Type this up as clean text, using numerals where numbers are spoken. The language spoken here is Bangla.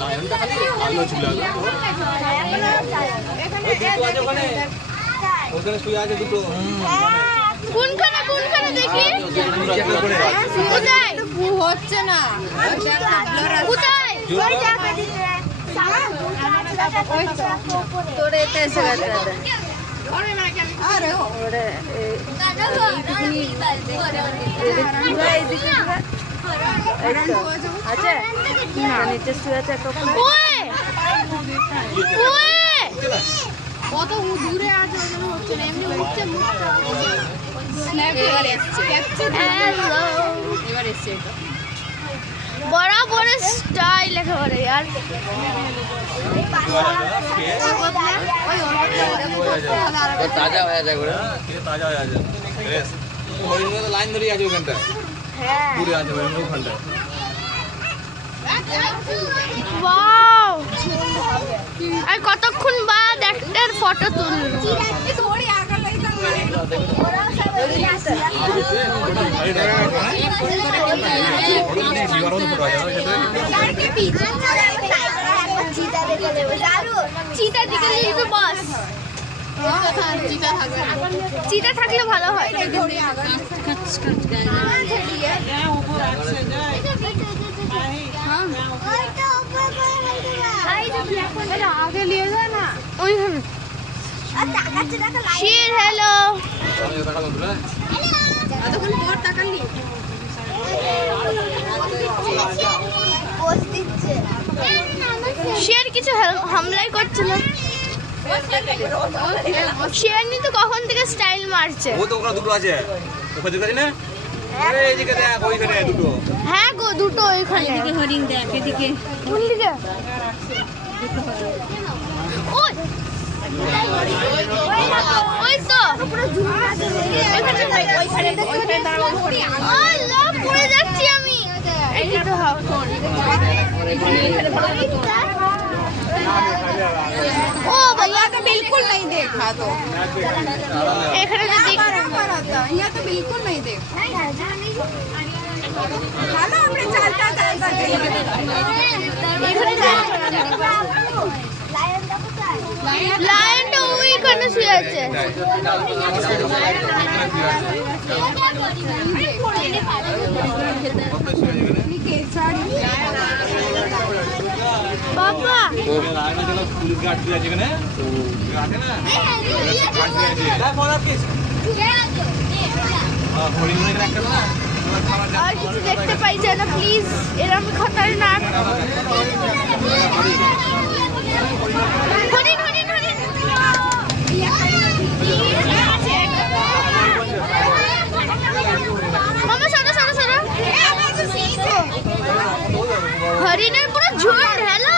লায়নটা খালি আলো ছিল ওখানে শুয়ে আছে দুটো কোনখানে দেখি কোথায় হচ্ছে না কোথায় তোরে এটা এসে গেছে আরে ওরে আচ্ছা নিচে শুয়ে আছে কত দূরে আছে হচ্ছে না এমনি উঠছে बराबर स्टाइल एकेबारे यार ताजा হয়ে যায় করে তাজা হয়ে যায় ফ্রেশ হরিণ লাইন ধরে আছে ওখানটা হ্যাঁ পুরো আছে হরিণ ওখানটা ওয়াও আর কতক্ষণ বাদ একটার ফটো তুললো চিতা থাকলে ভালো হয় আগে নিয়ে যায় না ওইখানে শের হ্যালো এতক্ষণ পর তাকালি শের কিছু হামলাই করছে না শের নি তো কখন থেকে স্টাইল মারছে ও তো ওখানে দুটো আছে ওখানে দেখি না আরে এইদিকে দেখ ওইখানে দুটো হ্যাঁ গো দুটো ওইখানে এদিকে হরিণ দেখ এদিকে কোন দিকে ওই ওই তো পড়ে যাচ্ছি আমি এই তো ओ भैया तो बिल्कुल नहीं देखा तो यहाँ तो बिल्कुल नहीं देखा লায়নটা ওইখানে শুয়ে আছে বাবা পুলিশ গার্ড দিয়ে আছে এখানে আছে না গার্ড দিয়ে আছে দেখ ফোন আছিস হরিণ এখানে একটা না আর কিছু দেখতে পাইছে না প্লিজ এরকম খতরনাক হরিণ হরিণ হরিণ মামা সরো সরো সরো হরিণের পুরো ঝুঁড হ্যালো